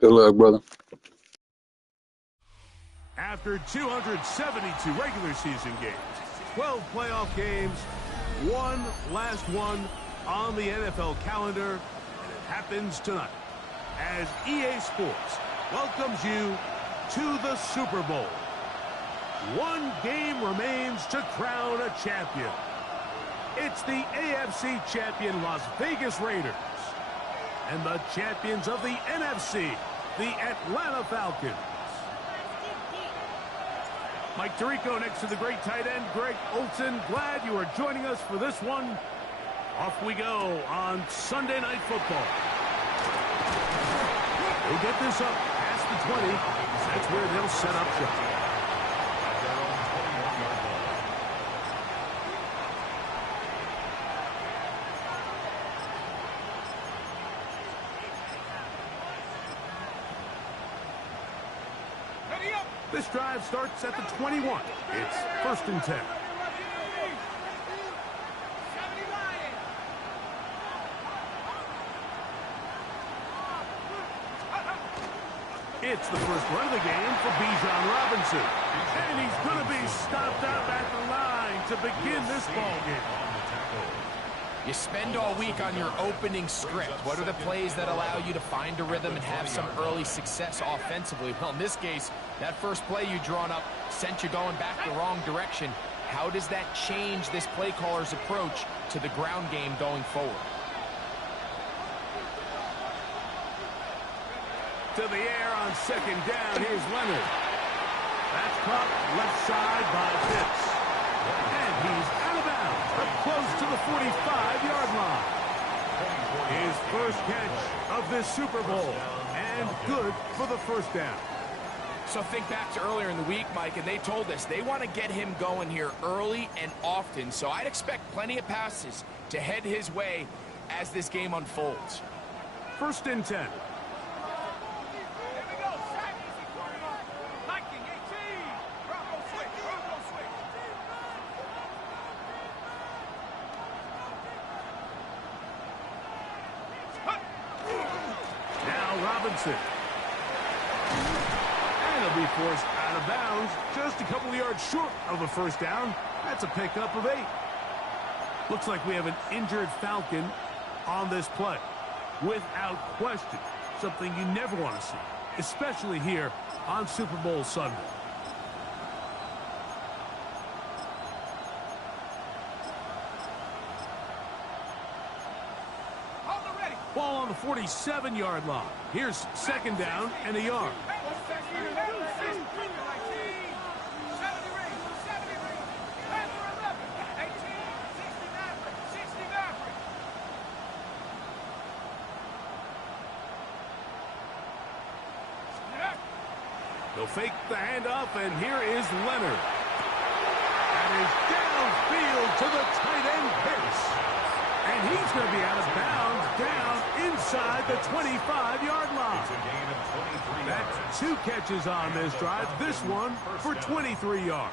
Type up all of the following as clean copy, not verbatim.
Good luck, brother. After 272 regular season games, 12 playoff games, one last one on the NFL calendar, and it happens tonight as EA Sports welcomes you to the Super Bowl. One game remains to crown a champion. It's the AFC champion Las Vegas Raiders and the champions of the NFC, the Atlanta Falcons. Mike Tirico next to the great tight end, Greg Olsen. Glad you are joining us for this one. Off we go on Sunday Night Football. They get this up past the 20. That's where they'll set up shop. This drive starts at the 21. It's 1st and 10. It's the first run of the game for Bijan Robinson. And he's going to be stopped up at the line to begin this ball game. You spend all week on your opening script. What are the plays that allow you to find a rhythm and have some early success offensively? Well, in this case, that first play you drawn up sent you going back the wrong direction. How does that change this play caller's approach to the ground game going forward? To the air on 2nd down. Here's Leonard. That's caught left side by Pitts. And he's out of bounds, up close to the 45-yard line. His first catch of this Super Bowl, and good for the first down. So think back to earlier in the week, Mike, and they told us they want to get him going here early and often. So I'd expect plenty of passes to head his way as this game unfolds. 1st and 10. Robinson. And he'll be forced out of bounds just a couple of yards short of a first down. That's a pickup of 8. Looks like we have an injured Falcon on this play. Without question, something you never want to see, especially here on Super Bowl Sunday. Ball on the 47-yard line. Here's 2nd down and a yard. They'll fake the handoff, and here is Leonard. And he's downfield to the tight end Pitts. And he's going to be out of bounds down inside the 25-yard line. That's 2 catches on this drive. This one for 23 yards.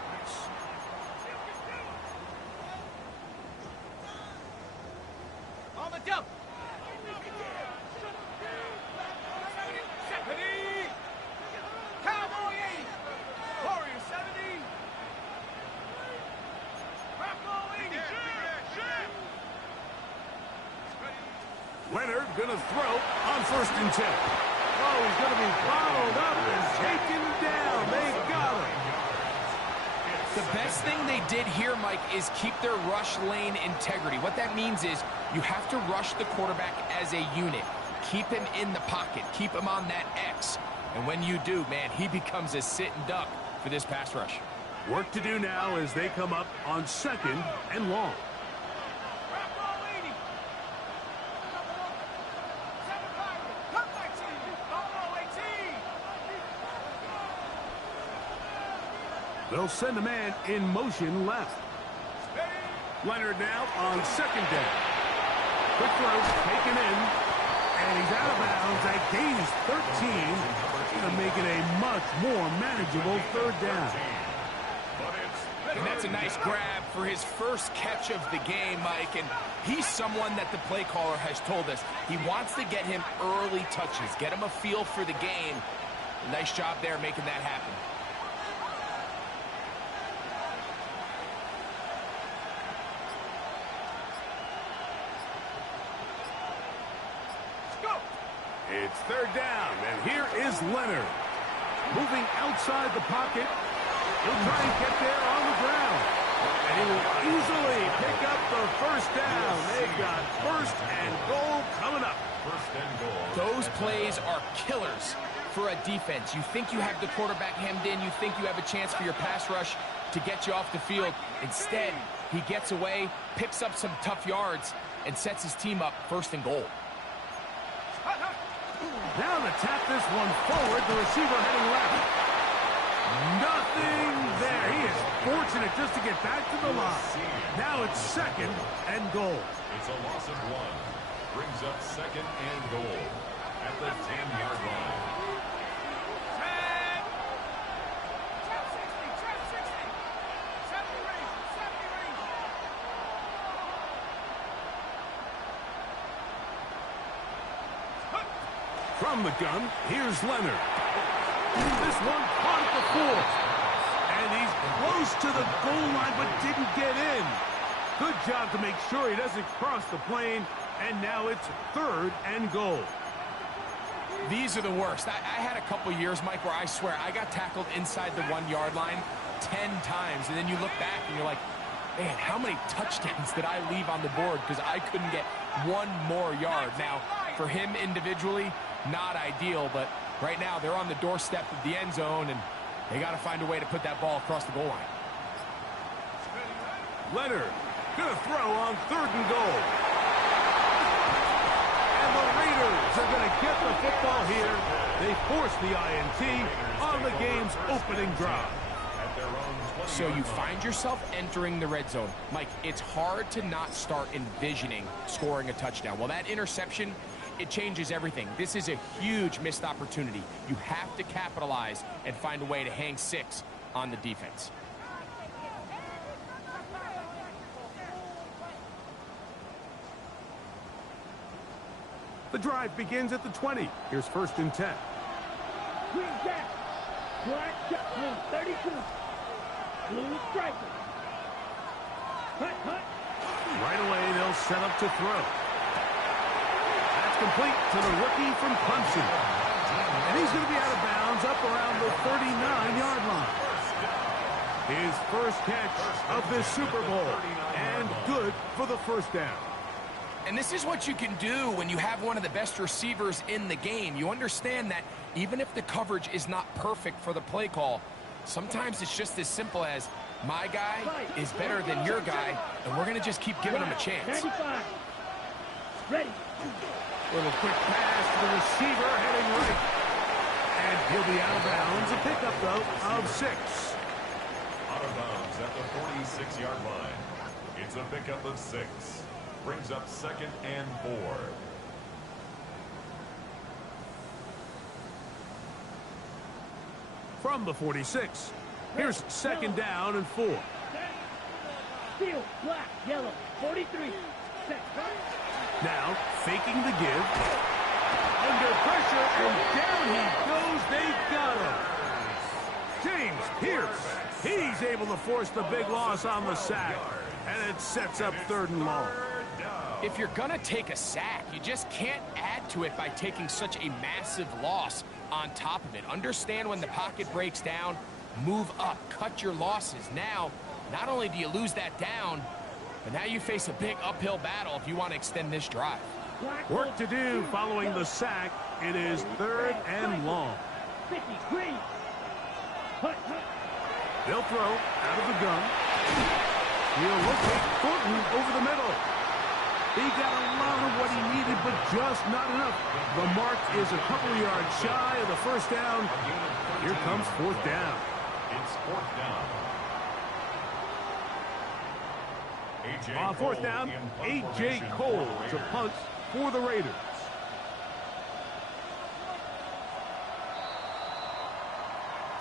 On the jump. Cowboy 80. Warrior 70. Bravo 80. Leonard going to throw on 1st and 10. Oh, he's going to be followed up and taken down. They got him. The best thing they did here, Mike, is keep their rush lane integrity. What that means is you have to rush the quarterback as a unit. Keep him in the pocket. Keep him on that X. And when you do, man, he becomes a sitting duck for this pass rush. Work to do now as they come up on 2nd and long. They'll send a man in motion left. Leonard now on 2nd down. Quick throw taken in, and he's out of bounds. That gain is 13, to make it a much more manageable 3rd down. And that's a nice grab for his first catch of the game, Mike. And he's someone that the play caller has told us he wants to get him early touches, get him a feel for the game. Nice job there making that happen. It's third down, and here is Leonard. Moving outside the pocket. He'll try and get there on the ground. And he will easily pick up the first down. They've got first and goal coming up. First and goal. Those plays are killers for a defense. You think you have the quarterback hemmed in. You think you have a chance for your pass rush to get you off the field. Instead, he gets away, picks up some tough yards, and sets his team up first and goal. Now to tap this one forward, the receiver heading left. Nothing there. He is fortunate just to get back to the line. Now it's second and goal. It's a loss of 1. Brings up second and goal at the 10-yard line. From the gun, here's Leonard. This one caught at the 4. And he's close to the goal line, but didn't get in. Good job to make sure he doesn't cross the plane. And now it's third and goal. These are the worst. I had a couple years, Mike, where I swear I got tackled inside the 1-yard line 10 times. And then you look back and you're like, man, how many touchdowns did I leave on the board because I couldn't get one more yard? Now, for him individually, not ideal, but right now they're on the doorstep of the end zone, and they got to find a way to put that ball across the goal line. Leonard gonna throw on third and goal. And the Raiders are gonna get the football here. They force the INT on the game's opening drive. So you find yourself entering the red zone. Mike, it's hard to not start envisioning scoring a touchdown. Well, that interception, it changes everything. This is a huge missed opportunity. You have to capitalize and find a way to hang 6 on the defense. The drive begins at the 20. Here's first and 10. Green jack, black jack, blue 32, blue striker. Hut. Right away, they'll set up to throw. That's complete to the rookie from Clemson. And he's going to be out of bounds up around the 39-yard line. His first catch of this Super Bowl. And good for the first down. And this is what you can do when you have one of the best receivers in the game. You understand that even if the coverage is not perfect for the play call, sometimes it's just as simple as my guy is better than your guy, and we're going to just keep giving him a chance. 95. Ready. Little quick pass to the receiver heading right. And he'll be out of bounds. A pickup, though, of 6. Out of bounds at the 46-yard line. It's a pickup of 6. Brings up second and 4. From the 46, here's second down and 4. Field, black, yellow, 43. Set. Now, faking the give. Under pressure, and down he goes. They've got him. James Pierce. He's able to force the big loss on the sack. And it sets up third and long. If you're going to take a sack, you just can't add to it by taking such a massive loss on top of it. Understand when the pocket breaks down, move up, cut your losses. Now, not only do you lose that down, but now you face a big uphill battle if you want to extend this drive. Work to do following the sack. It is third and long. 50, green. Hut. They'll throw out of the gun. He'll locate Thornton over the middle. He got a lot of what he needed, but just not enough. The mark is a couple yards shy of the first down. Here comes fourth down. It's fourth down. On fourth down, A.J. Cole to punt for the Raiders.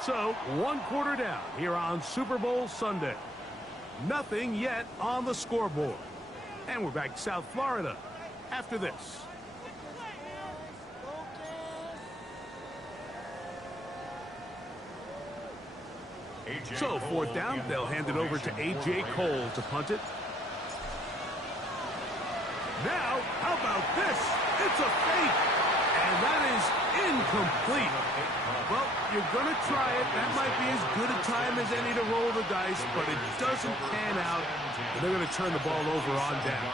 So, 1 quarter down here on Super Bowl Sunday. Nothing yet on the scoreboard. And we're back to South Florida after this. So, fourth down, they'll hand it over to A.J. Cole to punt it. Now, how about this? It's a fake, and that is incomplete. Well, you're going to try it. That might be as good a time as any to roll the dice, but it doesn't pan out, and they're going to turn the ball over on down.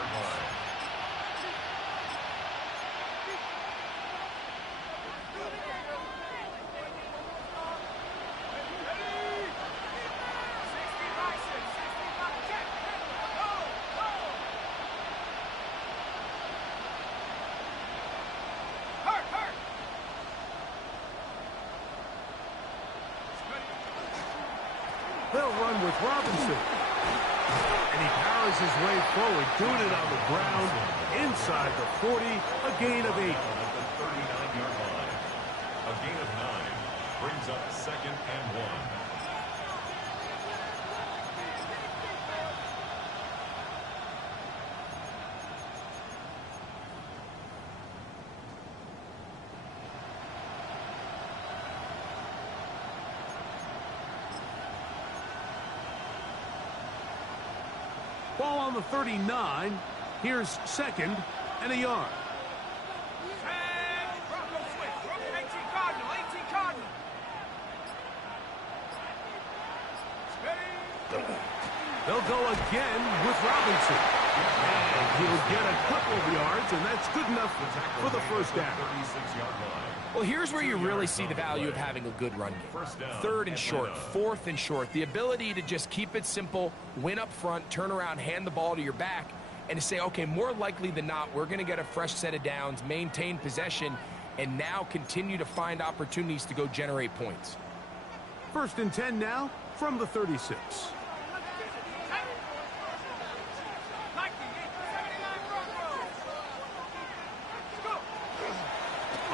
They'll run with Robinson. And he powers his way forward, doing it on the ground, inside the 40, a gain of 8. At the 39-yard line. A gain of 9 brings up 2nd and 1. Ball on the 39. Here's 2nd and a yard. And Bronco switch. 18 Cardinal. 18 Cardinal. Steady. They'll go again with Robinson. And he'll get a couple of yards, and that's good enough for the first down. 36-yard line. Well, here's where you really see the value of having a good run game. 3rd and short, 4th and short. The ability to just keep it simple, win up front, turn around, hand the ball to your back, and to say, okay, more likely than not, we're going to get a fresh set of downs, maintain possession, and now continue to find opportunities to go generate points. 1st and 10 now from the 36.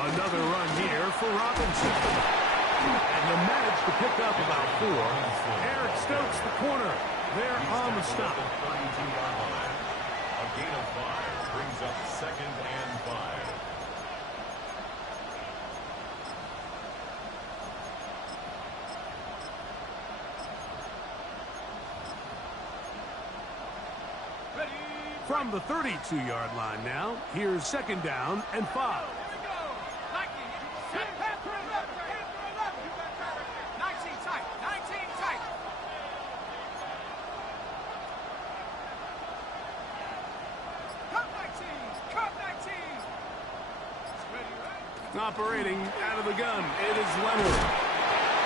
Another run here for Robinson. And he'll manage to pick up about 4. Eric Stokes, the corner, there on the stop. 32-yard line. A gain of 5 brings up 2nd and 5. From the 32-yard line now, here's 2nd down and 5. 19 tight. 19 tight. Cut 19. Cut 19. Ready, right? Operating out of the gun, it is Leonard.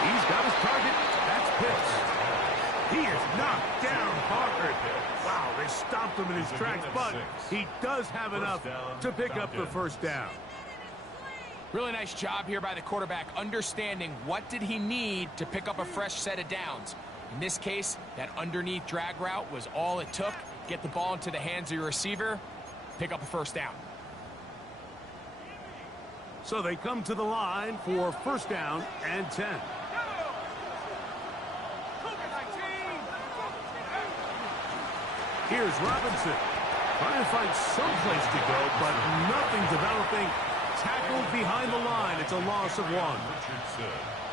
He's got his target. That's Pitts. He is knocked down hard. Wow, they stopped him in his tracks, but he does have enough to pick up the first down. Really nice job here by the quarterback, understanding what did he need to pick up a fresh set of downs. In this case, that underneath drag route was all it took. Get the ball into the hands of your receiver, pick up a first down. So they come to the line for 1st down and 10. Here's Robinson. Trying to find some place to go, but nothing developing. Tackled behind the line. It's a loss of 1.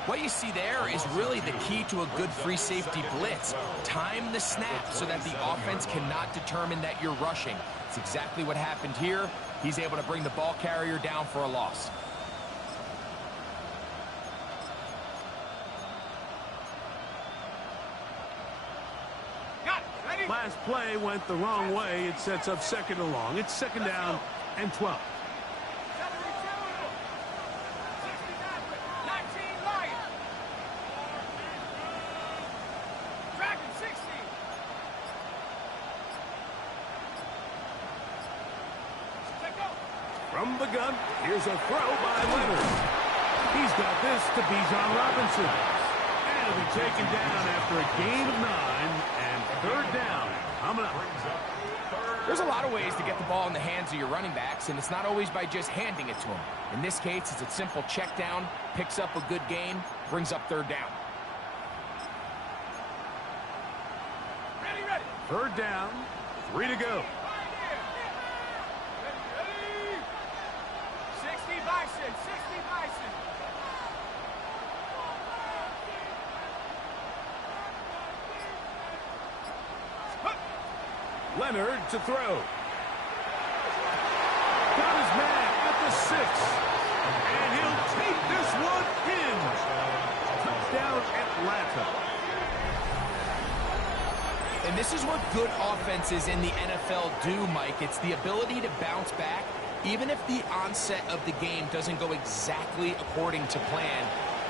What you see there is really the key to a good free safety blitz. Time the snap so that the offense cannot determine that you're rushing. It's exactly what happened here. He's able to bring the ball carrier down for a loss. Last play went the wrong way. It sets up 2nd and long. It's 2nd down and 12. 19 Lions. Dragon 60. From the gun, here's a throw by Leonard. He's got this to Bijan Robinson. And it'll be taken down after a gain of 9 and 3rd down. Coming up. There's a lot of ways to get the ball in the hands of your running backs, and it's not always by just handing it to them. In this case, it's a simple check down, picks up a good gain, brings up 3rd down. Ready, ready. Third down, 3 to go. 60 Bison, 60 Bison. Leonard to throw. Got his man at the 6. And he'll take this one in. Touchdown, Atlanta. And this is what good offenses in the NFL do, Mike. It's the ability to bounce back, even if the onset of the game doesn't go exactly according to plan.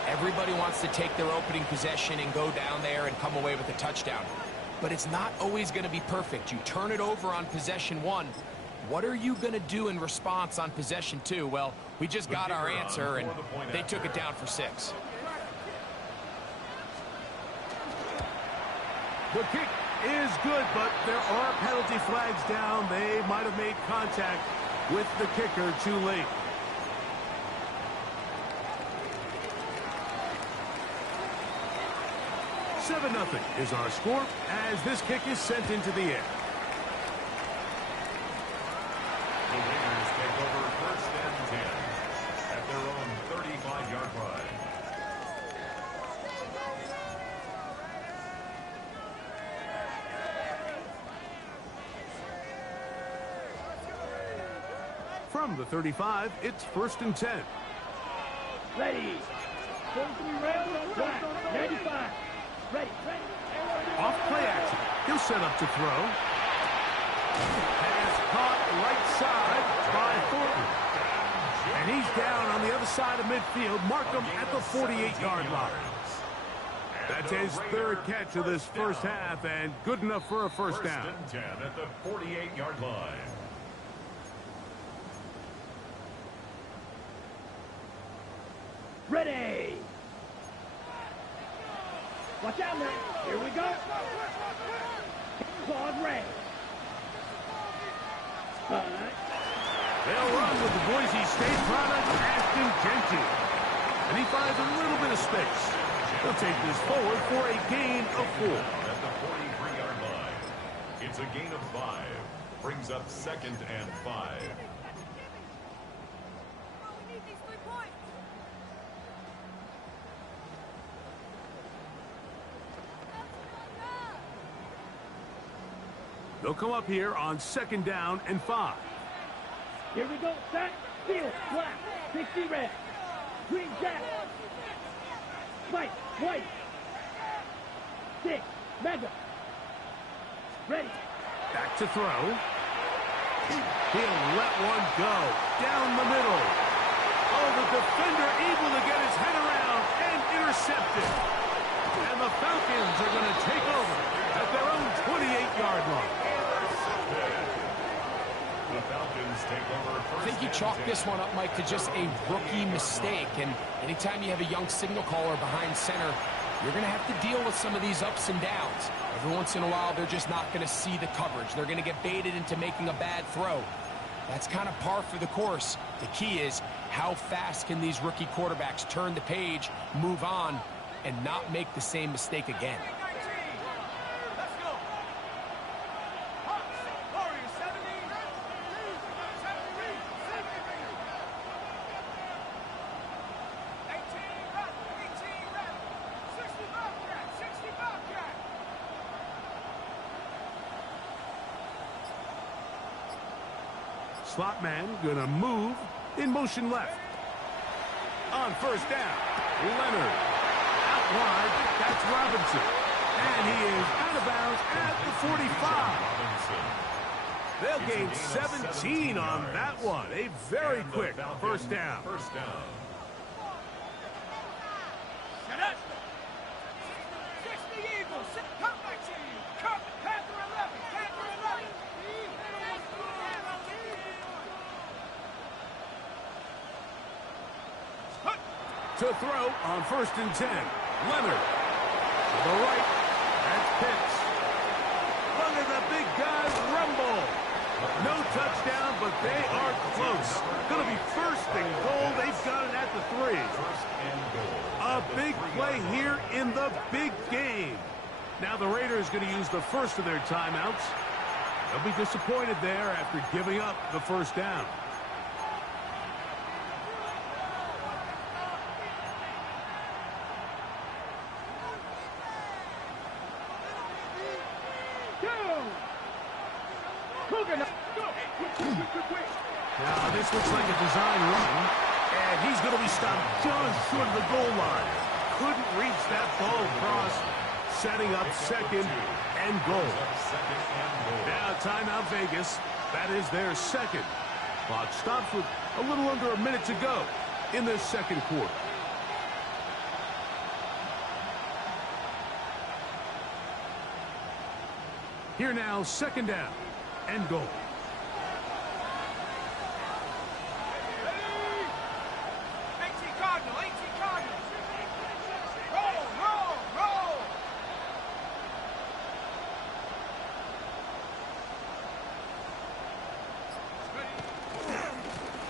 Everybody wants to take their opening possession and go down there and come away with a touchdown. But it's not always going to be perfect. You turn it over on possession 1. What are you going to do in response on possession 2? Well, we just got our answer, and they took it down for 6. The kick is good, but there are penalty flags down. They might have made contact with the kicker too late. Seven 0 is our score as this kick is sent into the air. The Raiders take over first and 10 at their own 35-yard line. From the 35, it's first and 10. Ready. 43 rounds. Black. 95. Ready. Off play action. He'll set up to throw. Pass caught right side by Thornton. And he's down on the other side of midfield. Mark him at the 48-yard line. That's his third catch of this first half, and good enough for a first down. First and 10 at the 48-yard line. Ready. Watch out now. Here we go. Claude Ray. They'll run with the Boise State product, Ashton Jenkins. And he finds a little bit of space. He'll take this forward for a gain of 4. At the 43-yard line. It's a gain of 5. Brings up second and 5. They'll come up here on second down and 5. Here we go. Set. Field. Black. 60 red. Green jack. White. White. 6. Mega. Ready. Back to throw. He'll let one go. Down the middle. Oh, the defender able to get his head around and intercept it. And the Falcons are going to take over at their own 28-yard line. The Falcons take over first. I think you chalk this one up, Mike, to just a rookie mistake. And anytime you have a young signal caller behind center, you're going to have to deal with some of these ups and downs. Every once in a while, they're just not going to see the coverage. They're going to get baited into making a bad throw. That's kind of par for the course. The key is how fast can these rookie quarterbacks turn the page, move on, and not make the same mistake again. Let's go. Hawks, Warriors 70. 18 rep, 18 rep. 60 Bobcat, 60 Bobcat. Slot man gonna move in motion left. On first down, Leonard. Out wide, that's Robinson. And he is out of bounds at the 45. They'll gain 17 on that one. A very quick first down. First down. Shut up. 60 Eagles. Come back to you. Come. Panther 11. Panther 11. To throw on first and 10. Leonard. To the right. That's Pitts. Look at the big guy rumble. No touchdown, but they are close. Going to be first and goal. They've got it at the 3. First and goal. A big play here in the big game. Now the Raiders going to use the first of their timeouts. They'll be disappointed there after giving up the first down. Now this looks like a design run, and he's going to be stopped just short of the goal line. Couldn't reach that ball across, setting up second and goal. Now timeout Vegas. That is their second. Clock stops with a little under a minute to go in this second quarter. Here now, second down and goal. 18 Cardinal, 18 Cardinal. Roll, roll, roll.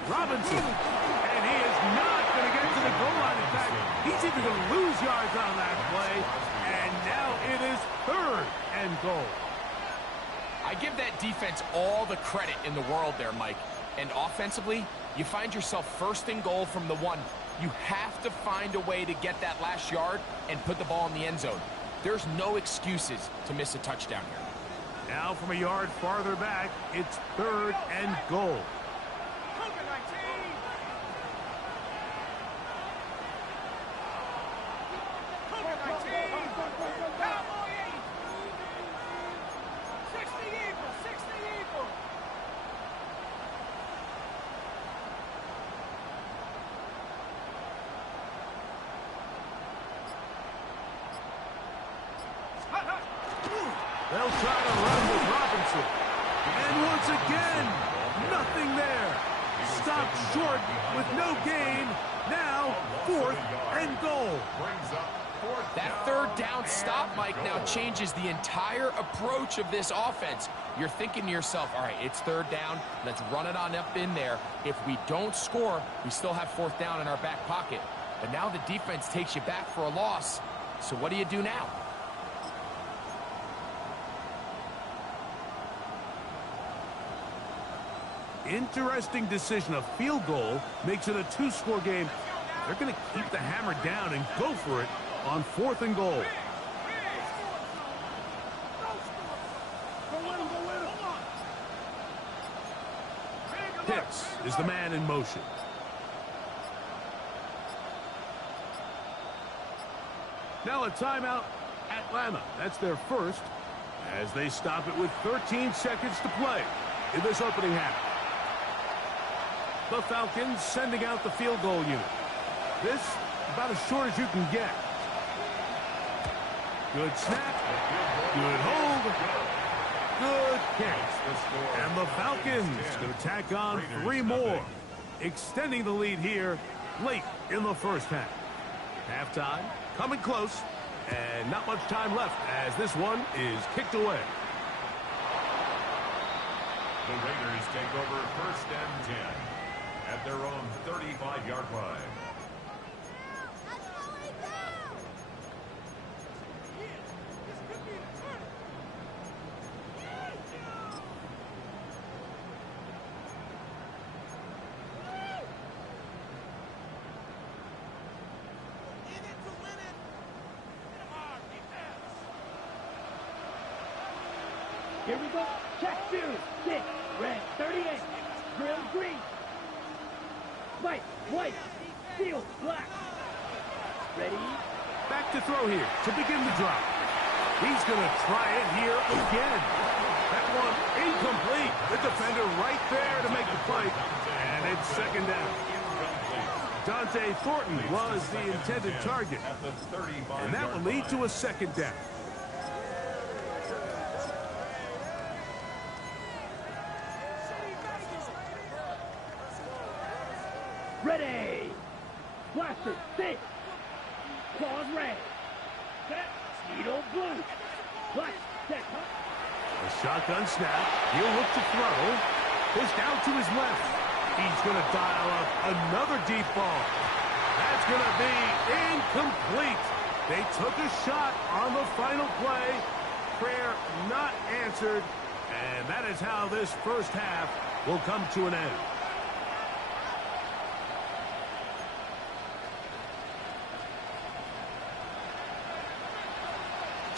Robinson, and he is not going to get to the goal line. In fact, he's even going to lose yards on that play, and now it is third and goal. I give that defense all the credit in the world there, Mike. And offensively, you find yourself first and goal from the 1. You have to find a way to get that last yard and put the ball in the end zone. There's no excuses to miss a touchdown here. Now from a yard farther back, it's third and goal. Cougar 19. Cougar 19. Cowboy 8. 60 Eagles, 60 Eagles. They'll try to run with Robinson. And once again, nothing there. Stopped short with no gain. Now, fourth and goal. That third down stop, Mike, now changes the entire approach of this offense. You're thinking to yourself, all right, it's third down. Let's run it on up in there. If we don't score, we still have fourth down in our back pocket. But now the defense takes you back for a loss. So what do you do now? Interesting decision. A field goal makes it a 2-score game. They're going to keep the hammer down and go for it on fourth and goal. Pitts is the man in motion. Now a timeout, Atlanta. That's their first, as they stop it with 13 seconds to play in this opening half. The Falcons sending out the field goal unit. This, about as short as you can get. Good snap. Good hold. Good kick. And the Falcons going to tack on 3 more, extending the lead here late in the first half. Halftime coming close, and not much time left as this one is kicked away. The Raiders take over first and 10 at their own 35-yard line. Here we go. Check 2. 6. Red. 38. Grill green. White. White. Steel. Black. Ready? Back to throw here to begin the drop. He's going to try it here again. That one incomplete. The defender right there to make the play. And it's second down. Dante Thornton was the intended target. And that will lead to a second down. Ready. Blaster. 6. Claws red. Set. Needle blue. Black. Set. A shotgun snap. He'll look to throw. Push down to his left. He's going to dial up another deep ball. That's going to be incomplete. They took a shot on the final play. Prayer not answered. And that is how this first half will come to an end.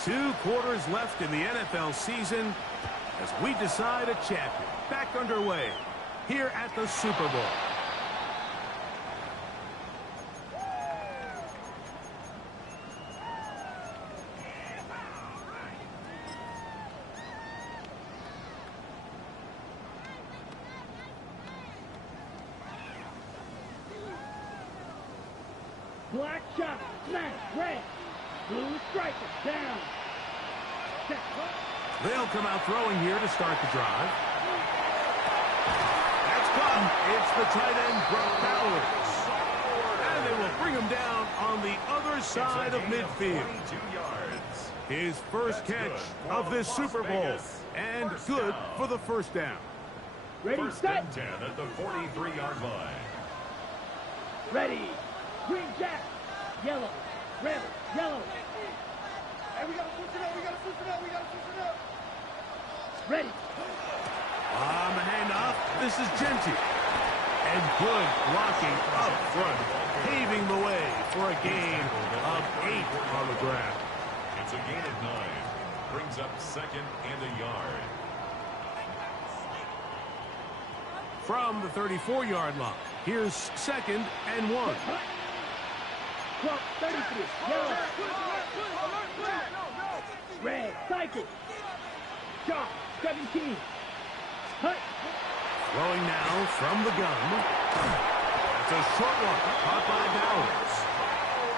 Two quarters left in the NFL season as we decide a champion. Back underway here at the Super Bowl. Black shot, smash, red. Blue striker, down. Check. They'll come out throwing here to start the drive. That's come. It's the tight end, Brock Bowers. And they will bring him down on the other side of midfield. His first catch of this Super Bowl. And good for the first down. Ready, First set. and 10 at the 43-yard line. Ready. Green jack. Yellow. Red. Yellow. Hey, we gotta switch it up, we gotta switch it up, we gotta switch it up. Ready. On the handoff, this is Genty. And good blocking up front, paving the way for a gain of 8 on the ground. It's a gain of 9. Brings up second and a yard. From the 34-yard line, here's second and 1. Clock 33. Yellow. Red. Cycle. Shot. 17. Hut. Throwing now from the gun. That's a short one, caught by Bowers.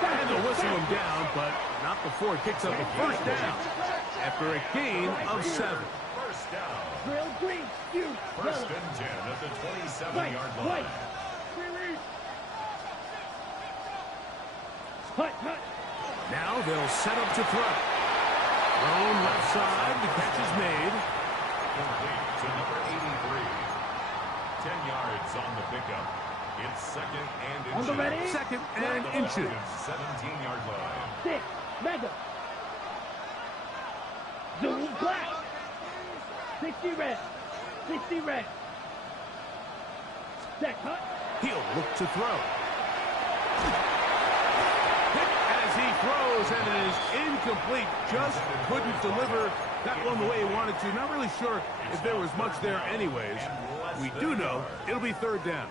And they'll whistle him down, but not before it picks up a first down after a gain of 7. First down. Drill green. You. First and 10 at the 27-yard line. Hut. Hut. Now they'll set up to throw. Thrown left side, the catch is made. Complete to number 83. 10 yards on the pickup. It's second and On inches. the ready. Second and inches. 17-yard line. 6. Mega. Zoom black. 60 red. 60 red. Set. Hut. He'll look to throw. Hit as he throws, and it is incomplete. Just couldn't deliver that one the way he wanted to. Not really sure if there was much there anyways. We do know it'll be third down.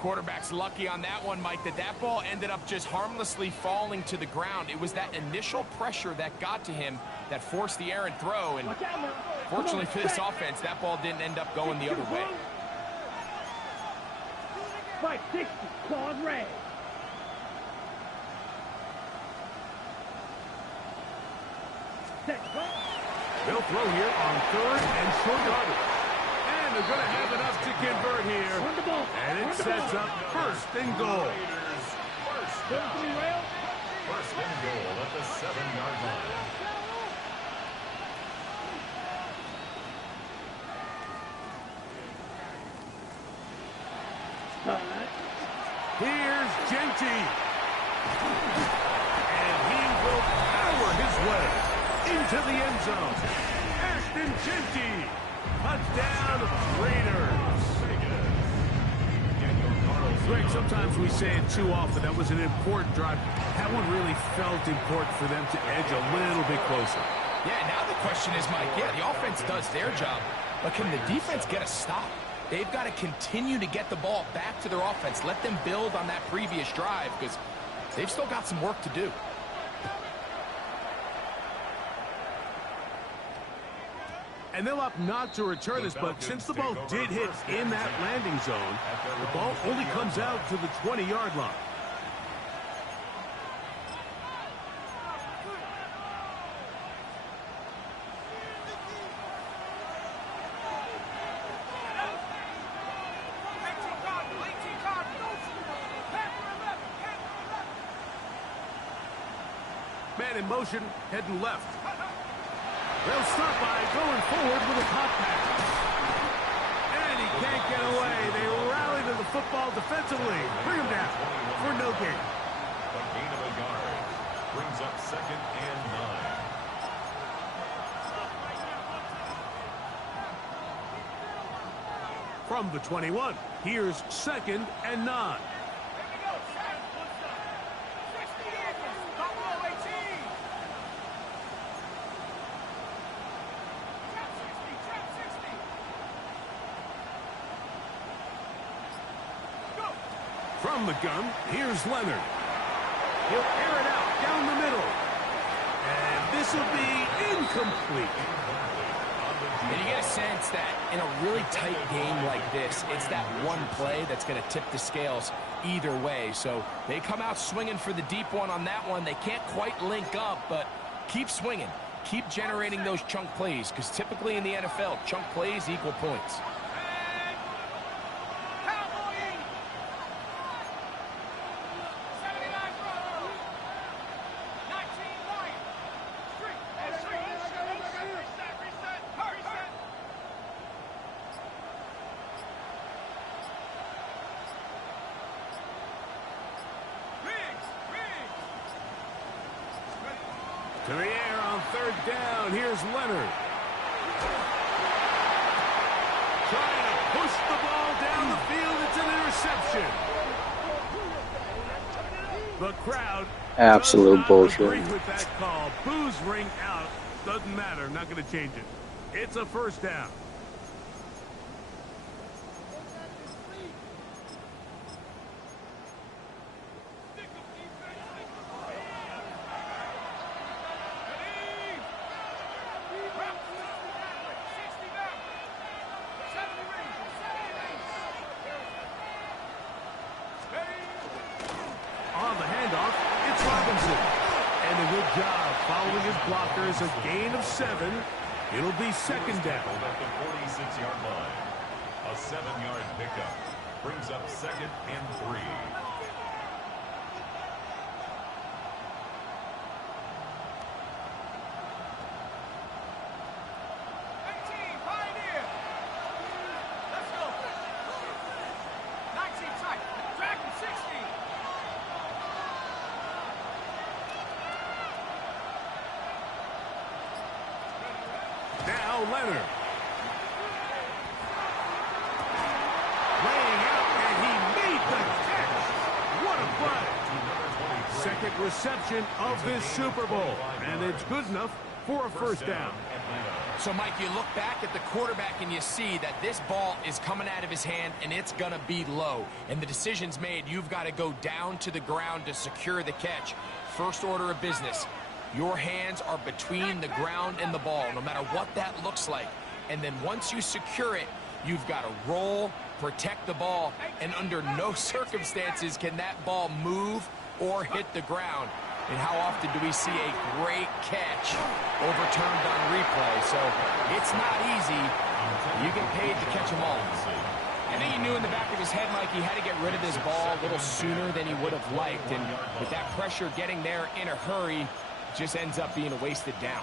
Quarterback's lucky on that one, Mike, that ball ended up just harmlessly falling to the ground. It was that initial pressure that got to him that forced the errant throw, and Watch out now. fortunately for this offense, that ball didn't end up going the other way. 560. Claws red. Set. Hut. They'll throw here on third and short yardage. And they're going to have enough to convert here. On the ball. And it sets up first and goal. Raiders first Going down. to the rail. First and goal at the 7-yard line. Hut. Here's Genty. And he will power his way into the end zone. Ashton Genty. Touchdown, Raiders. Greg, sometimes we say it too often. That was an important drive. That one really felt important for them to edge a little bit closer. Yeah, now the question is, Mike, yeah, the offense does their job, but can the defense get a stop? They've got to continue to get the ball back to their offense. Let them build on that previous drive because they've still got some work to do. And they'll opt not to return this, but since the ball did hit in that landing zone, the ball only comes out to the 20-yard line. Man in motion, heading left. They'll start by going forward with a pop pass. And he can't get away. They rally to the football defensively. Bring him down for no gain. A gain of a yard. Brings up 2nd and 9. From the 21, here's 2nd and 9. From the gun, here's Leonard. He'll air it out down the middle. And this will be incomplete. And you get a sense that in a really tight game like this, it's that one play that's going to tip the scales either way. So they come out swinging for the deep one on that one. They can't quite link up, but keep swinging. Keep generating those chunk plays, because typically in the NFL, chunk plays equal points. To the air on 3rd down. Here's Leonard. Trying to push the ball down the field. It's an interception. The crowd Absolute does not bullshit. agree with that call. Boos ring out. Doesn't matter. Not going to change it. It's a 1st down. Following his blockers, a gain of 7. It'll be 2nd down. At the 46-yard line. A 7-yard pickup. Brings up 2nd and 3. Now Leonard. Laying out, and he made the catch. What a play. 2nd reception of this Super Bowl, and it's good enough for a 1st down. So, Mike, you look back at the quarterback and you see that this ball is coming out of his hand and it's going to be low. And the decision's made. You've got to go down to the ground to secure the catch. First order of business. Your hands are between the ground and the ball, no matter what that looks like. And then once you secure it, you've got to roll, protect the ball, and under no circumstances can that ball move or hit the ground. And how often do we see a great catch overturned on replay? So it's not easy. You get paid to catch them all. I think he knew in the back of his head, Mike, he had to get rid of this ball a little sooner than he would have liked. And with that pressure getting there in a hurry, just ends up being a wasted down.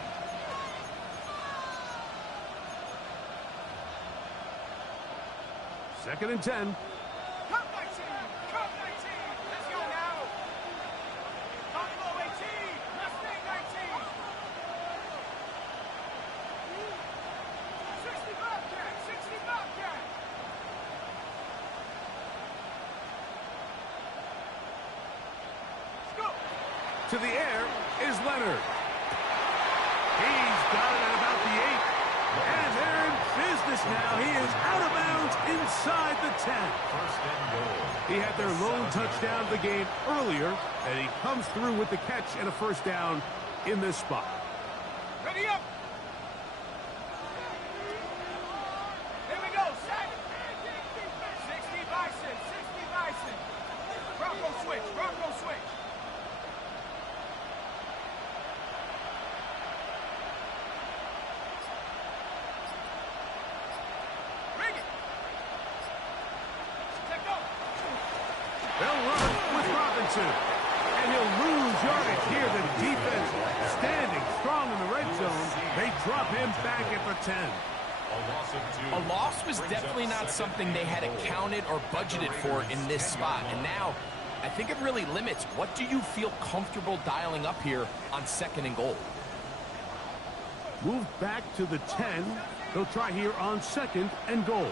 Second and 10. Come 19! Come 19! Let's go now! Buffalo 18! Mustang 19! 60 Bobcat! 60 Bobcat! Let's go! To the air is Leonard. He's got it at about the 8. And they're in business now. He is out of bounds inside the 10. First and goal. He had their lone touchdown of the game earlier, and he comes through with the catch and a 1st down in this spot. Ready up! Here we go, set! 60 Bison, 60 Bison. Bronco switch, Bronco switch. Bring it! Let go! They'll run with Robinson, and he'll lose yardage here. The defense standing strong in the red zone. They drop him back at the 10. A loss was definitely not something they had accounted or budgeted for in this spot. And now I think it really limits. What do you feel comfortable dialing up here on 2nd and goal? Move back to the 10. They'll try here on 2nd and goal.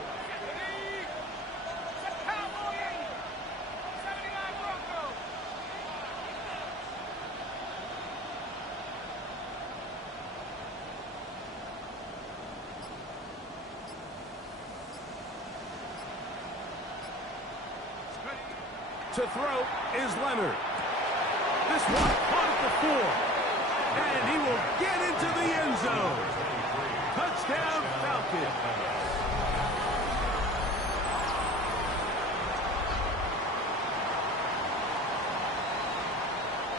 To throw is Leonard. This one caught at the 4. And he will get into the end zone. Touchdown, Falcons.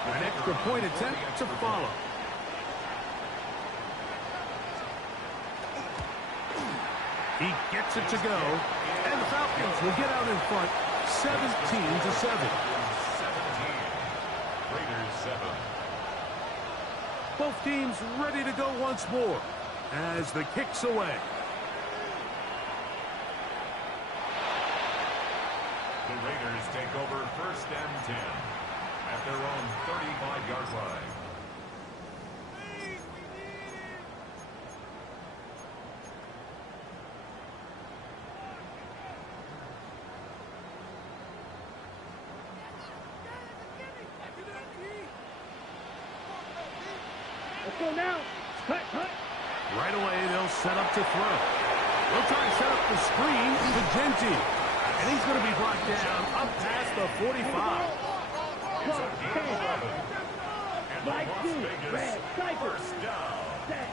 An extra point attempt to follow. He gets it to go. And the Falcons will get out in front. 17-7. Raiders 7. Both teams ready to go once more as the kick's away. The Raiders take over 1st and 10 at their own 35-yard line. Let's go now. Cut, cut. Right away, they'll set up to throw. They'll try to set up the screen to Genty. And he's going to be brought down up past the 45. Like two, red, cypher. Set.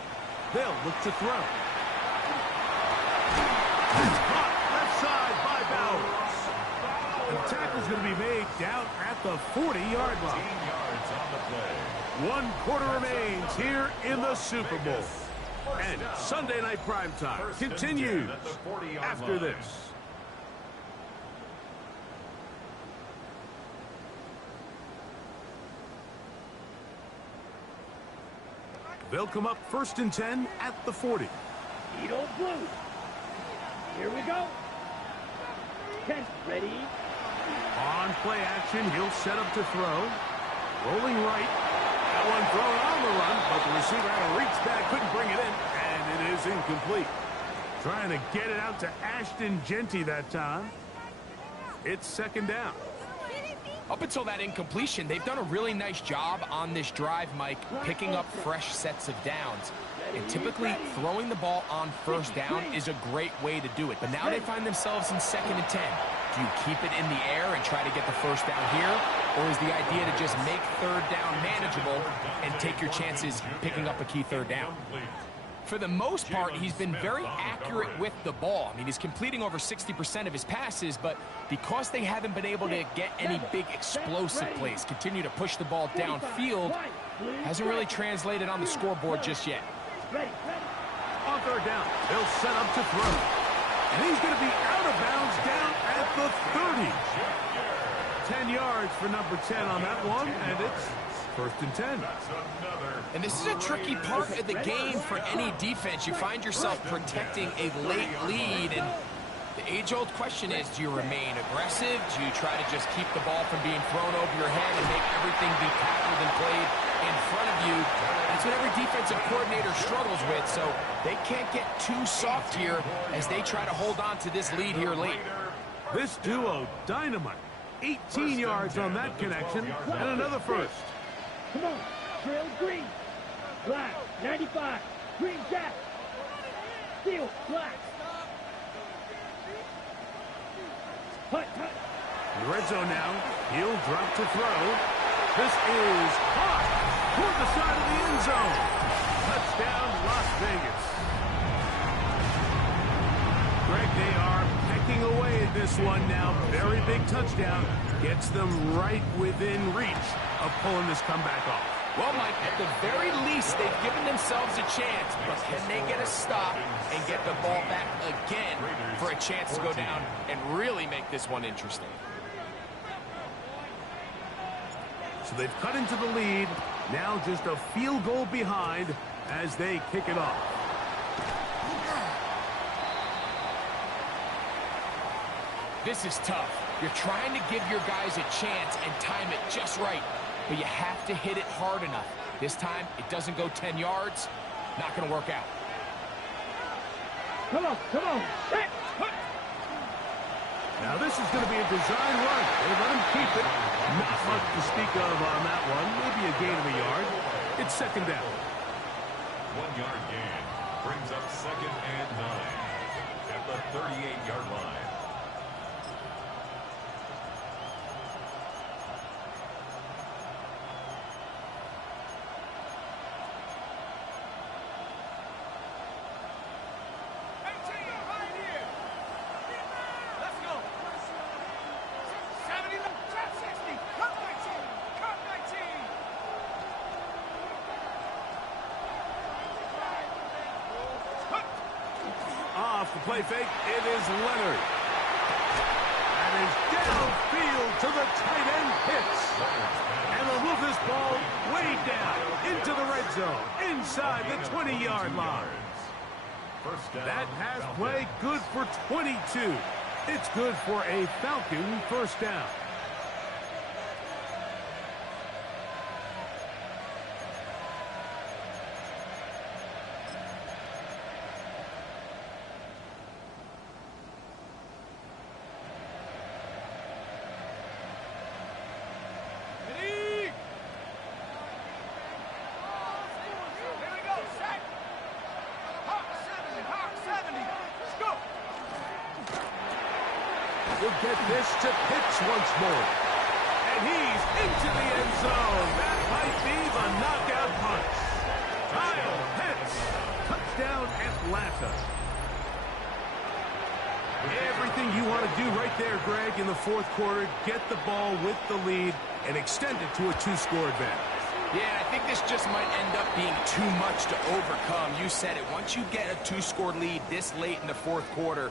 They'll look to throw. It's caught left side by Bowers. The tackle's going to be made down at the 40-yard line. 15 yards on the play. 1 quarter remains here in the Super Bowl. And Sunday Night Primetime continues after this. They'll come up 1st and 10 at the 40. Edo blue. Here we go. 10, ready. On play action, he'll set up to throw. Rolling right. That one thrown on the run, but the receiver had a reach back, couldn't bring it in, and it is incomplete. Trying to get it out to Ashton Genty that time. It's 2nd down. Up until that incompletion, they've done a really nice job on this drive, Mike, picking up fresh sets of downs. And typically, throwing the ball on 1st down is a great way to do it. But now they find themselves in 2nd and 10. Do you keep it in the air and try to get the 1st down here? Or is the idea to just make 3rd down manageable and take your chances picking up a key 3rd down? For the most part, he's been very accurate with the ball. I mean, he's completing over 60% of his passes, but because they haven't been able to get any big explosive plays, continue to push the ball downfield, hasn't really translated on the scoreboard just yet. On 3rd down, they'll set up to throw. And he's going to be out of bounds down at the 30. 10 yards for number 10 on that one, and it's 1st and 10. And this is a tricky part of the game for any defense. You find yourself protecting a late lead, and the age-old question is, do you remain aggressive? Do you try to just keep the ball from being thrown over your head and make everything be tackled and played in front of you? That's what every defensive coordinator struggles with, so they can't get too soft here as they try to hold on to this lead here late. This duo, dynamite. 18 yards on that connection, and another 1st. Come on. Trail green. Black. 95. Green jack. Steel. Black. Hut, hut. In the red zone now. He'll drop to throw. This is caught toward the side of the end zone. Touchdown, Las Vegas. Greg, they are pecking away at this one now. Very big touchdown. Gets them right within reach of pulling this comeback off. Well, Mike, at the very least, they've given themselves a chance, but can they get a stop and get the ball back again for a chance to go down and really make this one interesting? So they've cut into the lead. Now just a field goal behind as they kick it off. This is tough. You're trying to give your guys a chance and time it just right, but you have to hit it hard enough. This time, it doesn't go 10 yards. Not going to work out. Come on, come on. Set. Now this is going to be a design run. They let him keep it. Not much to speak of on that one. Maybe a gain of a yard. It's second down. 1 yard gain brings up 2nd and 9 at the 38-yard line. Off the play fake, it is Leonard. That is downfield to the tight end Pitts. And they'll move this ball way down into the red zone, inside the 20-yard line. That pass play good for 22. It's good for a Falcon first down. We'll get this to Pitts once more. And he's into the end zone. That might be the knockout punch. Kyle Pitts. Touchdown, Atlanta. Everything you want to do right there, Greg, in the fourth quarter. Get the ball with the lead and extend it to a 2-score advantage. Yeah, I think this just might end up being too much to overcome. You said it. Once you get a 2-score lead this late in the fourth quarter,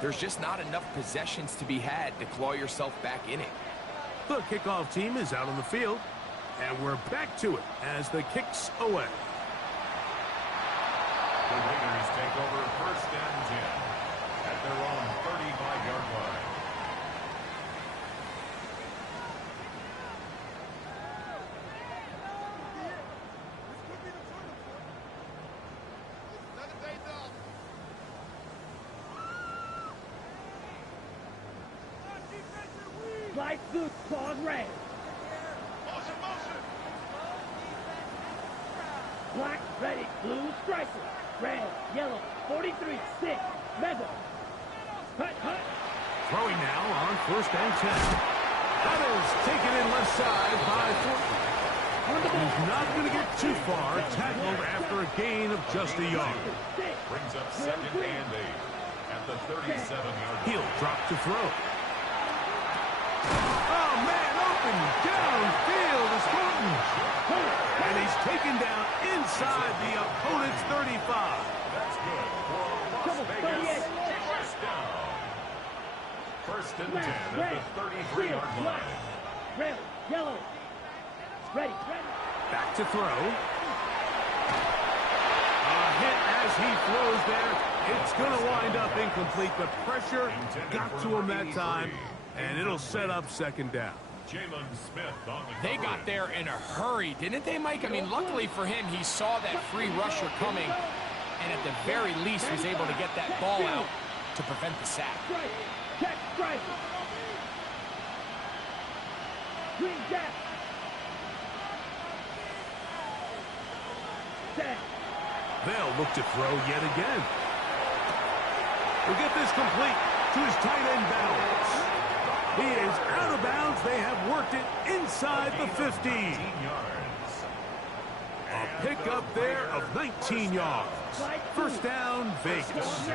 there's just not enough possessions to be had to claw yourself back in it. The kickoff team is out on the field, and we're back to it as the kick's away. The Raiders take over 1st and 10 at their own 35-yard line. Slide through, claws red. Black, ready, blue, striker. Red, yellow, 43, 6, mega. Hut, hut. Throwing now on 1st and 10. That is taken in left side by Thornton. He's not going to get too far, tackled after a gain of just a yard. Brings up 2nd and 8 at the 37-yard line. He'll drop to throw. Oh, man, open downfield is Thornton. And he's taken down inside the opponent's 35. That's good for Las Vegas. First down. 1st and 10 at the 33-yard line. Red, yellow. Ready, ready. Back to throw. A hit as he throws there. It's going to wind up incomplete. The pressure got to him that time, and it'll set up 2nd down. They got there in a hurry, didn't they, Mike? I mean, luckily for him, he saw that free rusher coming, and at the very least was able to get that ball out to prevent the sack. Check, strike. Green jack. They'll look to throw yet again. We'll get this complete to his tight end Bowers. He is out of bounds. They have worked it inside the 15. A pickup there of 19 yards. First down, Vegas.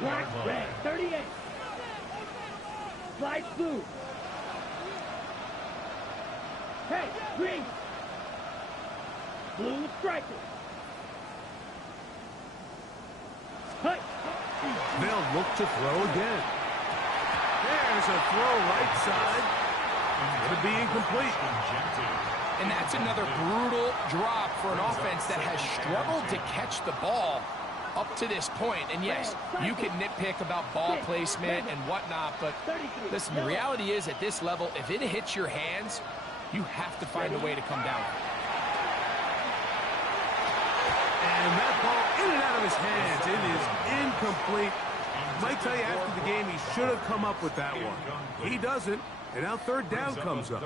Black, red, 38. Slide blue. Hey, green. Blue striker. Hut. They'll look to throw again. There's a throw right side. It'll be incomplete. And that's another brutal drop for an offense that has struggled to catch the ball up to this point, and yes, you can nitpick about ball placement and whatnot, but listen, the reality is at this level, if it hits your hands, you have to find a way to come down. And that ball in and out of his hands. It is incomplete. Might tell you after the game he should have come up with that one. He doesn't, and now third down comes up.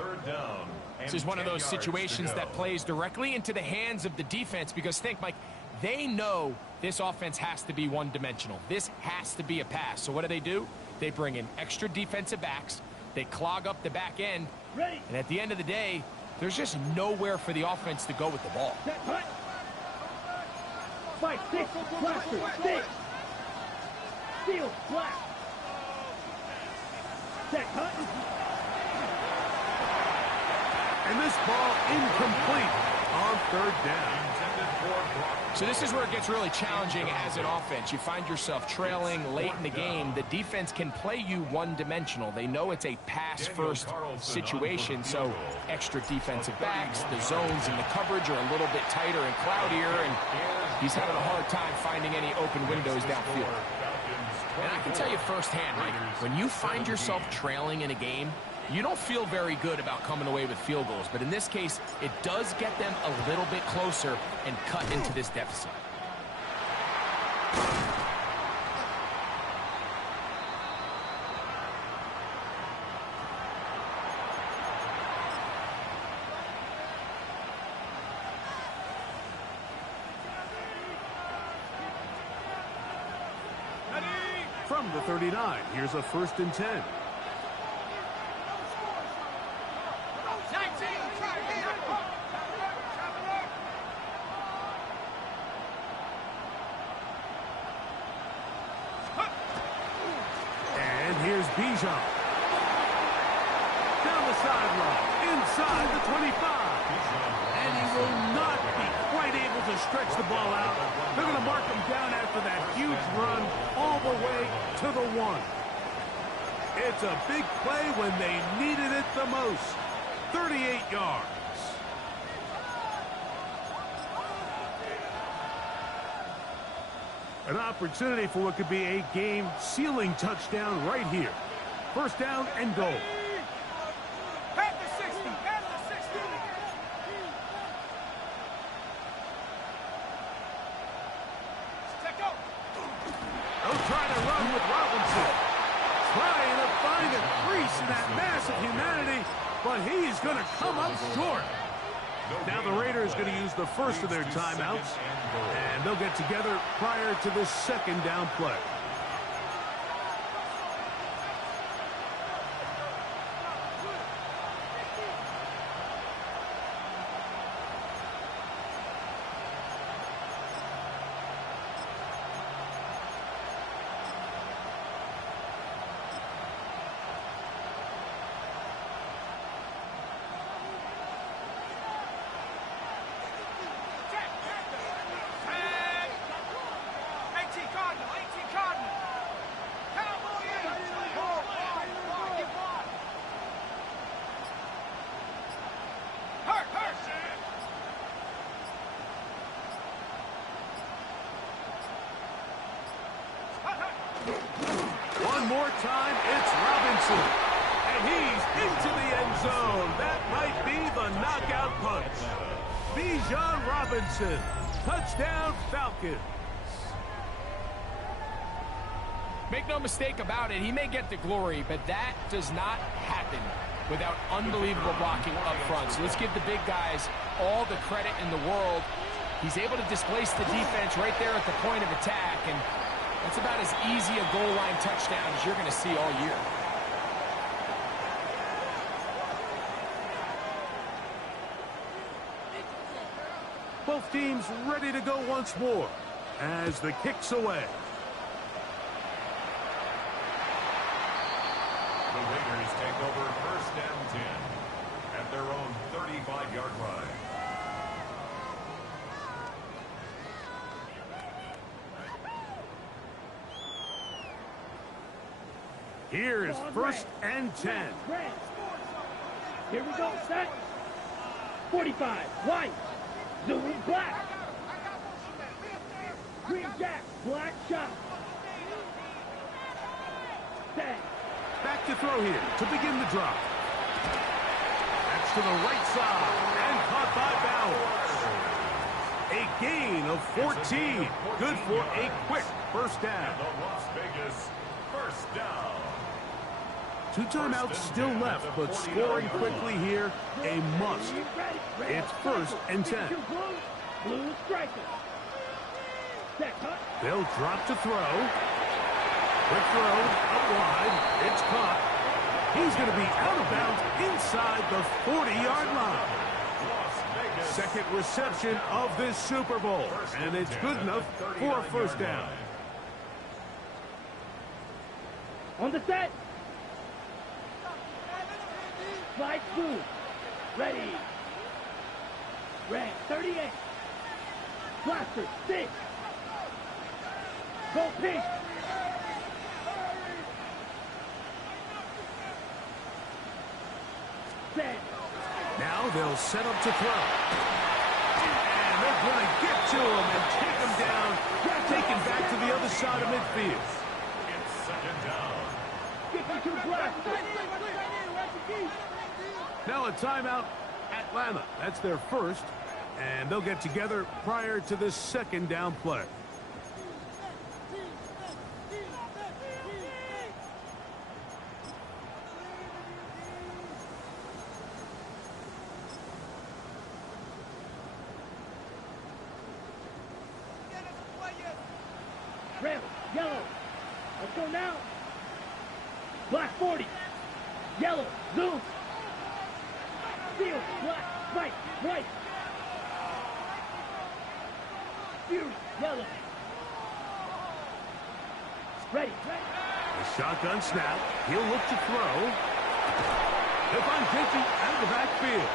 This is one of those situations that plays directly into the hands of the defense because think, Mike, they know this offense has to be one-dimensional. This has to be a pass. So what do? They bring in extra defensive backs. They clog up the back end. And at the end of the day, there's just nowhere for the offense to go with the ball. 5-6, blaster, 6. Steal, blast. Check, Hutton. And this ball incomplete on third down. So this is where it gets really challenging as an offense. You find yourself trailing late in the game. The defense can play you one-dimensional. They know it's a pass-first situation, so extra defensive backs, the zones and the coverage are a little bit tighter and cloudier, and he's having a hard time finding any open windows downfield. And I can tell you firsthand, Mike, when you find yourself trailing in a game, you don't feel very good about coming away with field goals, but in this case, it does get them a little bit closer and cut into this deficit. From the 39, here's a 1st and 10. Here's Bijan. Down the sideline, inside the 25. And he will not be quite able to stretch the ball out. They're going to mark him down after that huge run all the way to the 1. It's a big play when they needed it the most. 38 yards. An opportunity for what could be a game-sealing touchdown right here. 1st down and goal. At the 60, at the 60. Check out. They'll try to run with Robinson. Trying to find a crease in that mass of humanity, but he's going to come up short. Now the Raiders going to use the first of their timeouts, and they'll get together prior to the 2nd down play. One more time, it's Robinson. And he's into the end zone. That might be the knockout punch. Bijan Robinson. Touchdown, Falcons. Make no mistake about it, he may get the glory, but that does not happen without unbelievable blocking up front. So let's give the big guys all the credit in the world. He's able to displace the defense right there at the point of attack, and that's about as easy a goal line touchdown as you're going to see all year. Both teams ready to go once more as the kick's away. The Raiders take over 1st and 10 at their own 35-yard line. Here is 1st and 10. Red. Here we go, set. 45, white. Zoom black. Green jack. Black shot. Set. Back to throw here to begin the drop. That's to the right side and caught by Bowers. A gain of 14. Good for a quick first down. The Las Vegas first down. 2 timeouts still left, but scoring quickly here, a must. It's 1st and 10. Blue striker. Set. Cut. They'll drop to throw. Quick throw, up wide. It's caught. He's going to be out of bounds inside the 40-yard line. Second reception of this Super Bowl, and it's good enough for a first down. On the set. Slide smooth. Ready. Red 38. Blaster 6. Go pink. Set. Now they'll set up to throw. And they're going to get to him and take him down, taken back to the other side of midfield. It's second down. Get him to blaster. Now a timeout, Atlanta. That's their first, and they'll get together prior to this second down play. Red, yellow. Let's go now. Black 40. Yellow, zoom. Field, black, right, white. Fury, yellow. Ready. The shotgun snap. He'll look to throw. They'll find Kenji out of the backfield.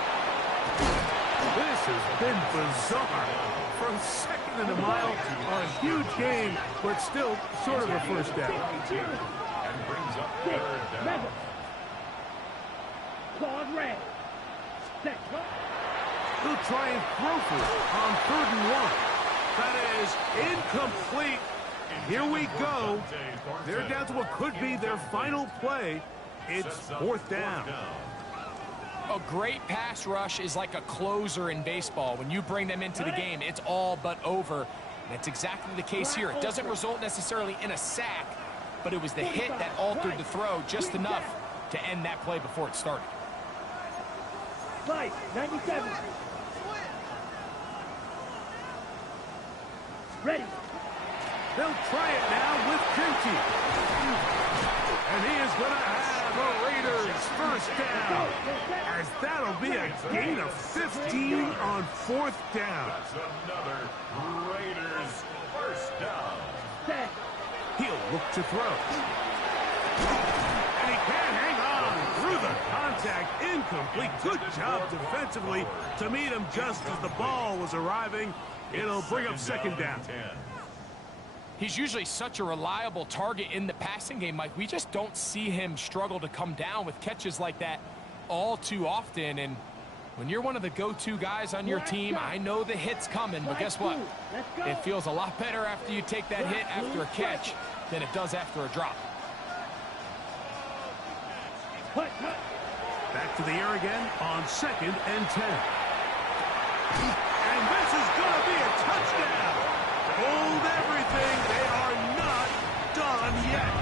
This has been bizarre. From second and a mile, a huge game, but still sort of a first down. And brings up third down. Claude red. Set. They'll try and throw for it on 3rd and 1. That is incomplete. Here we go. They're down to what could be their final play. It's 4th down. A great pass rush is like a closer in baseball. When you bring them into the game, it's all but over. And that's exactly the case here. It doesn't result necessarily in a sack, but it was the hit that altered the throw just enough to end that play before it started. Slide, 97. Ready. They'll try it now with Kenji. And he is going to have the Raiders first down, as that'll be a gain of 15 on 4th down. That's another Raiders first down. Set. He'll look to throw. And he can't hang on through the contact. Incomplete. Good job defensively to meet him just as the ball was arriving. It'll bring up second down. He's usually such a reliable target in the passing game, Mike. We just don't see him struggle to come down with catches like that all too often. And when you're one of the go-to guys on your team, I know the hit's coming, but guess what? It feels a lot better after you take that hit after a catch than it does after a drop. Back to the air again on 2nd and 10. And this is going to be a touchdown. Hold everything. They are not done yet.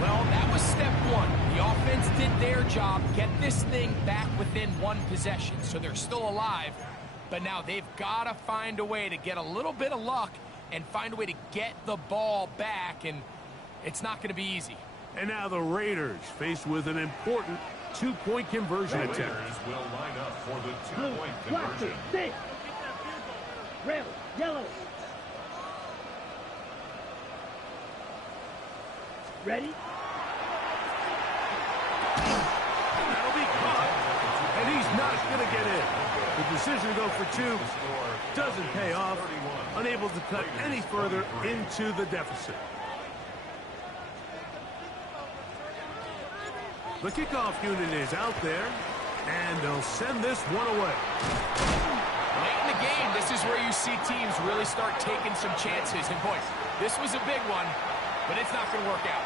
Well, that was step one. The offense did their job, get this thing back within 1 possession. So they're still alive, but now they've got to find a way to get a little bit of luck and find a way to get the ball back, and it's not going to be easy. And now the Raiders faced with an important 2-point conversion attempt. Raiders will line up for the 2-point conversion. Six. Red, yellow. Ready? That'll be caught, and he's not going to get in. The decision to go for 2 doesn't pay off, unable to cut any further into the deficit. The kickoff unit is out there, and they'll send this one away. Late in the game, this is where you see teams really start taking some chances. And boy, this was a big one, but it's not going to work out.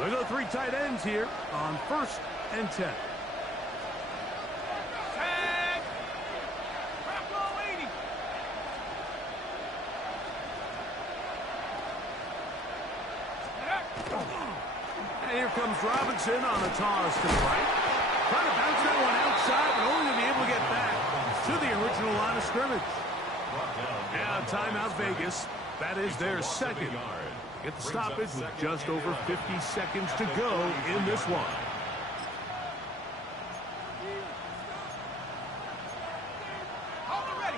There go 3 tight ends here on 1st and 10. Tag! Bronco 80. And here comes Robinson on a toss to the right. Trying to bounce that one outside, but only to be able to get back to the original line of scrimmage. Now, timeout Vegas. That is their second. Get the stoppage with just over 50 seconds to go in this one.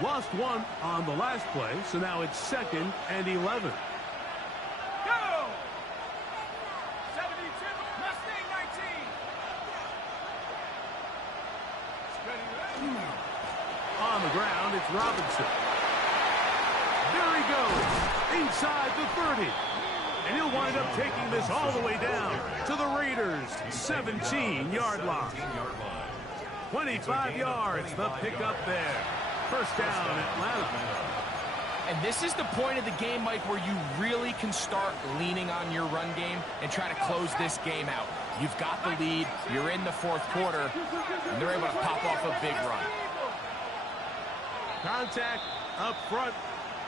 Lost one on the last play, so now it's 2nd and 11. Go! 72, Mustang 19. On the ground, it's Robinson. There he goes, inside the 30. And he'll wind up taking this all the way down to the Raiders' 17-yard line. 25 yards, the pickup there. First down, Atlanta. And this is the point of the game, Mike, where you really can start leaning on your run game and try to close this game out. You've got the lead, you're in the 4th quarter, and they're able to pop off a big run. Contact up front.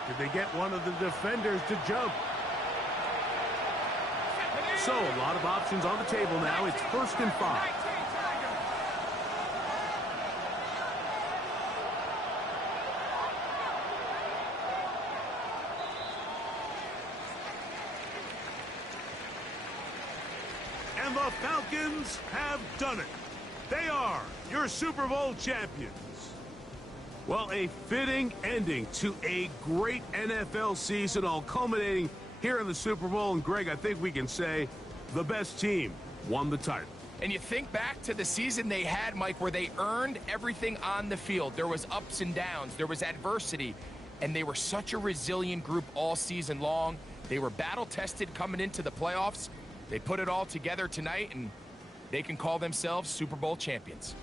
Did they get one of the defenders to jump? So, a lot of options on the table now. It's 1st and 5. And the Falcons have done it. They are your Super Bowl champions. Well, a fitting ending to a great NFL season, all culminating here in the Super Bowl. And, Greg, I think we can say the best team won the title. And you think back to the season they had, Mike, where they earned everything on the field. There was ups and downs. There was adversity. And they were such a resilient group all season long. They were battle-tested coming into the playoffs. They put it all together tonight, and they can call themselves Super Bowl champions.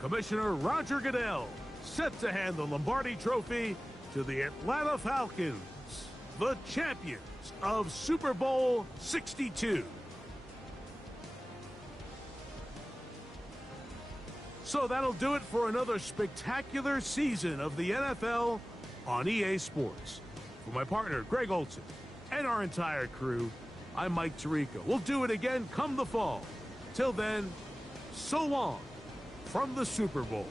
Commissioner Roger Goodell set to hand the Lombardi Trophy to the Atlanta Falcons, the champions of Super Bowl 62. So that'll do it for another spectacular season of the NFL on EA Sports. For my partner, Greg Olson, and our entire crew, I'm Mike Tirico. We'll do it again come the fall. Till then, so long from the Super Bowl.